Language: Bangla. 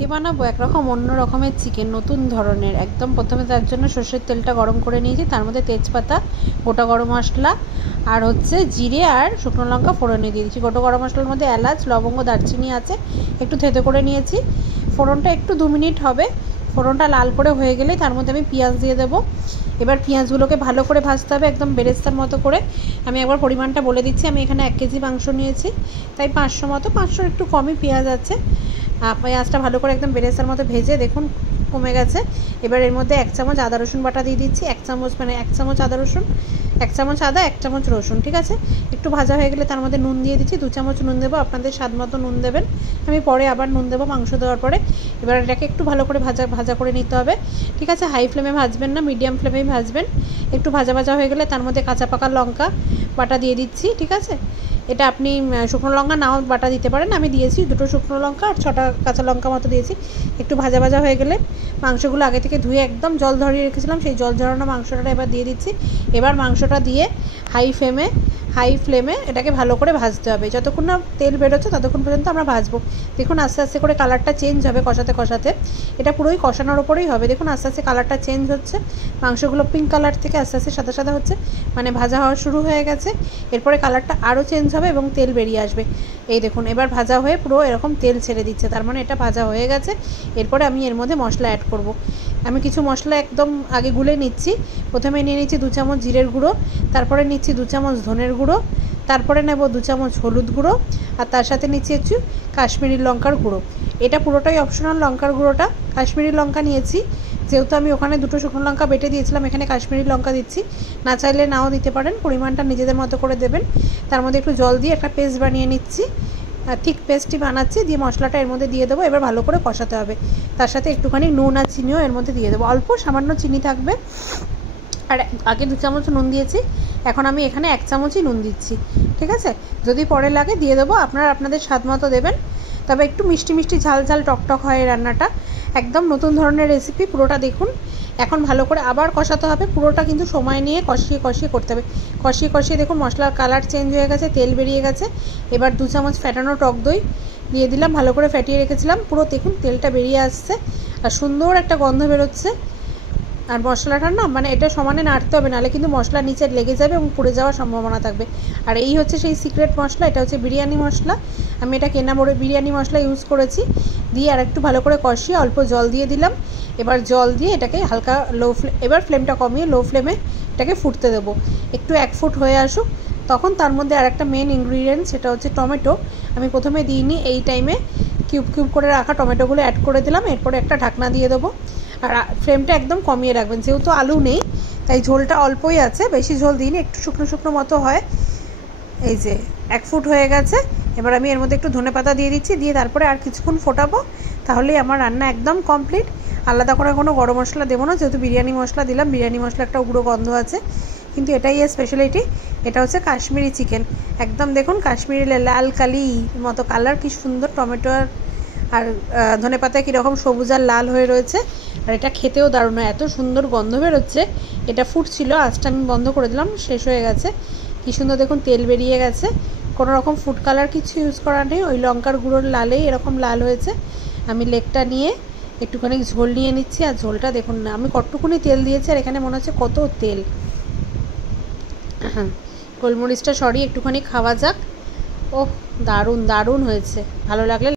আজকে বানাবো একরকম অন্য রকমের চিকেন, নতুন ধরনের। একদম প্রথমে তার জন্য সর্ষের তেলটা গরম করে নিয়েছি, তার মধ্যে তেজপাতা, গোটা গরম মশলা আর হচ্ছে জিরে আর শুকনো লঙ্কা ফোড়নে দিয়ে দিচ্ছি। গোটা গরম মশলার মধ্যে এলাচ, লবঙ্গ, দারচিনি আছে, একটু থেতো করে নিয়েছি। ফোড়নটা একটু 2 মিনিট হবে। ফোড়নটা লাল করে হয়ে গেলেই তার মধ্যে আমি পেঁয়াজ দিয়ে দেবো। এবার পেঁয়াজগুলোকে ভালো করে ভাজতে হবে, একদম বেরেস্তার মতো করে। আমি একবার পরিমাণটা বলে দিচ্ছি, আমি এখানে 1 কেজি মাংস নিয়েছি, তাই 500 মতো, 500 একটু কমই পেঁয়াজ আছে। পেঁয়াজটা ভালো করে একদম বেরেস্তার মতো ভেজে দেখুন কমে গেছে। এবার এর মধ্যে 1 চামচ আদা রসুন বাটা দিয়ে দিচ্ছি। 1 চামচ আদা রসুন, 1 চামচ আদা, 1 চামচ রসুন, ঠিক আছে। একটু ভাজা হয়ে গেলে তার মধ্যে নুন দিয়ে দিচ্ছি, 2 চামচ নুন দেবো, আপনাদের স্বাদ মতো নুন দেবেন। আমি পরে আবার নুন দেবো মাংস দেওয়ার পরে। এবার এটাকে একটু ভালো করে ভাজা করে নিতে হবে, ঠিক আছে। হাই ফ্লেমে ভাজবেন না, মিডিয়াম ফ্লেমেই ভাজবেন। একটু ভাজা হয়ে গেলে তার মধ্যে কাঁচা পাকা লঙ্কা বাটা দিয়ে দিচ্ছি, ঠিক আছে। এটা আপনি শুকনো লঙ্কা নাও বাটা দিতে পারেন, আমি দিয়েছি 2টো শুকনো লঙ্কা আর 6টা কাঁচা লঙ্কা মতো দিয়েছি। একটু ভাজা হয়ে গেলে মাংসগুলো আগে থেকে ধুয়ে একদম জল ঝরিয়ে রেখেছিলাম, সেই জল ঝরানো মাংসটা এবার দিয়ে দিচ্ছি। এবার মাংসটা দিয়ে হাই ফ্লেমে এটাকে ভালো করে ভাজতে হবে, যতক্ষণ না তেল বেরোচ্ছে ততক্ষণ পর্যন্ত আমরা ভাজবো। দেখুন আস্তে আস্তে করে কালারটা চেঞ্জ হবে কষাতে, এটা পুরোই কষানোর ওপরেই হবে। দেখুন আস্তে আস্তে কালারটা চেঞ্জ হচ্ছে, মাংসগুলো পিঙ্ক কালার থেকে আস্তে আস্তে সাদা হচ্ছে, মানে ভাজা হওয়া শুরু হয়ে গেছে। এরপরে কালারটা আরও চেঞ্জ হবে এবং তেল বেরিয়ে আসবে। এই দেখুন এবার ভাজা হয়ে পুরো এরকম তেল ছেড়ে দিচ্ছে, তার মানে এটা ভাজা হয়ে গেছে। এরপরে আমি এর মধ্যে মশলা অ্যাড করব। আমি কিছু মশলা একদম আগে গুলে নিচ্ছি। প্রথমে নিয়ে নিচ্ছি 2 চামচ জিরের গুঁড়ো, তারপরে নিচ্ছি 2 চামচ ধনের গুঁড়ো, তারপরে নেব 2 চামচ হলুদ গুঁড়ো, আর তার সাথে নিচ্ছি একটু কাশ্মীরি লঙ্কার গুঁড়ো। এটা পুরোটাই অপশনাল, লঙ্কার গুঁড়োটা। কাশ্মীরি লঙ্কা নিয়েছি যেহেতু আমি ওখানে 2টো শুকনো লঙ্কা বেটে দিয়েছিলাম, এখানে কাশ্মীরি লঙ্কা দিচ্ছি। না চাইলে নাও দিতে পারেন, পরিমাণটা নিজেদের মতো করে দেবেন। তার মধ্যে একটু জল দিয়ে একটা পেস্ট বানিয়ে নিচ্ছি, ঠিক পেস্টই বানাচ্ছি। দিয়ে মশলাটা এর মধ্যে দিয়ে দেবো, এবার ভালো করে কষাতে হবে। তার সাথে একটুখানি নুন আর চিনিও এর মধ্যে দিয়ে দেবো, অল্প সামান্য চিনি থাকবে। আর আগে 2 চামচ নুন দিয়েছি, এখন আমি এখানে 1 চামচই নুন দিচ্ছি, ঠিক আছে। যদি পরে লাগে দিয়ে দেবো, আপনাদের স্বাদ মতো দেবেন। তবে একটু মিষ্টি ঝাল টক হয় রান্নাটা, একদম নতুন ধরনের রেসিপি। পুরোটা দেখুন। এখন ভালো করে আবার কষাতে হবে, পুরোটা কিন্তু সময় নিয়ে কষিয়ে করতে হবে। কষিয়ে দেখুন মশলার কালার চেঞ্জ হয়ে গেছে, তেল বেরিয়ে গেছে। এবার 2 চামচ ফ্যাটানো টক দই দিয়ে দিলাম, ভালো করে ফ্যাটিয়ে রেখেছিলাম। পুরো দেখুন তেলটা বেরিয়ে আসছে আর সুন্দর একটা গন্ধ বেরোচ্ছে। আর মশলাটা না, মানে এটা সমানে নাড়তে হবে, নাহলে কিন্তু মশলা নিচে লেগে যাবে এবং পুড়ে যাওয়ার সম্ভাবনা থাকবে। আর এই হচ্ছে সেই সিক্রেট মশলা, এটা হচ্ছে বিরিয়ানি মশলা। আমি এটা কেনা বিরিয়ানি মশলা ইউজ করেছি। দিয়ে আর একটু ভালো করে কষিয়ে অল্প জল দিয়ে দিলাম। এবার জল দিয়ে এটাকে হালকা এবার ফ্লেমটা কমিয়ে লো ফ্লেমে এটাকে ফুটতে দেবো। একটু 1 ফুট হয়ে আসুক, তখন তার মধ্যে আর একটা মেন ইনগ্রিডিয়েন্ট, সেটা হচ্ছে টমেটো। আমি প্রথমে দিইনি, এই টাইমে কিউব করে রাখা টমেটোগুলো অ্যাড করে দিলাম। এরপরে একটা ঢাকনা দিয়ে দেবো। আর ফ্লেমটা একদম কমিয়ে রাখবেন, যেহেতু আলু নেই তাই ঝোলটা অল্পই আছে, বেশি ঝোল দিইনি, একটু শুকনো মতো হয়। এই যে 1 ফুট হয়ে গেছে। এবার আমি এর মধ্যে একটু ধনেপাতা দিয়ে দিচ্ছি, দিয়ে তারপরে আর কিছুক্ষণ ফোটাবো, তাহলেই আমার রান্না একদম কমপ্লিট। আলাদা করে কোনো গরম মশলা দেবো না, যেহেতু বিরিয়ানি মশলা দিলাম। বিরিয়ানি মশলা একটা উগ্র গন্ধ আছে, কিন্তু এটাই এর স্পেশালিটি। এটা হচ্ছে কাশ্মীরি চিকেন, একদম দেখুন কাশ্মীরি লাল কালি মতো কালার, কি সুন্দর। টমেটো আর ধনেপাতায় কীরকম সবুজ আর লাল হয়ে রয়েছে। আর এটা খেতেও দারুণ হয়, এত সুন্দর গন্ধ বেরোচ্ছে। এটা ফুটছিল, আঁচটা আমি বন্ধ করে দিলাম, শেষ হয়ে গেছে। কী সুন্দর দেখুন তেল বেরিয়ে গেছে। কোনো রকম ফুড কালার কিছু ইউজ করা নেই, ওই লঙ্কার গুঁড়োর লালেই এরকম লাল হয়েছে। আমি লেগটা নিয়ে একটুখানি ঝোল নিয়ে নিচ্ছি, আর ঝোলটা দেখুন না আমি কতটুকুনি তেল দিয়েছি, আর এখানে মনে হচ্ছে কত তেল। গোলমরিচটা একটুখানি খাওয়া যাক। ওহ দারুণ হয়েছে, ভালো লাগলে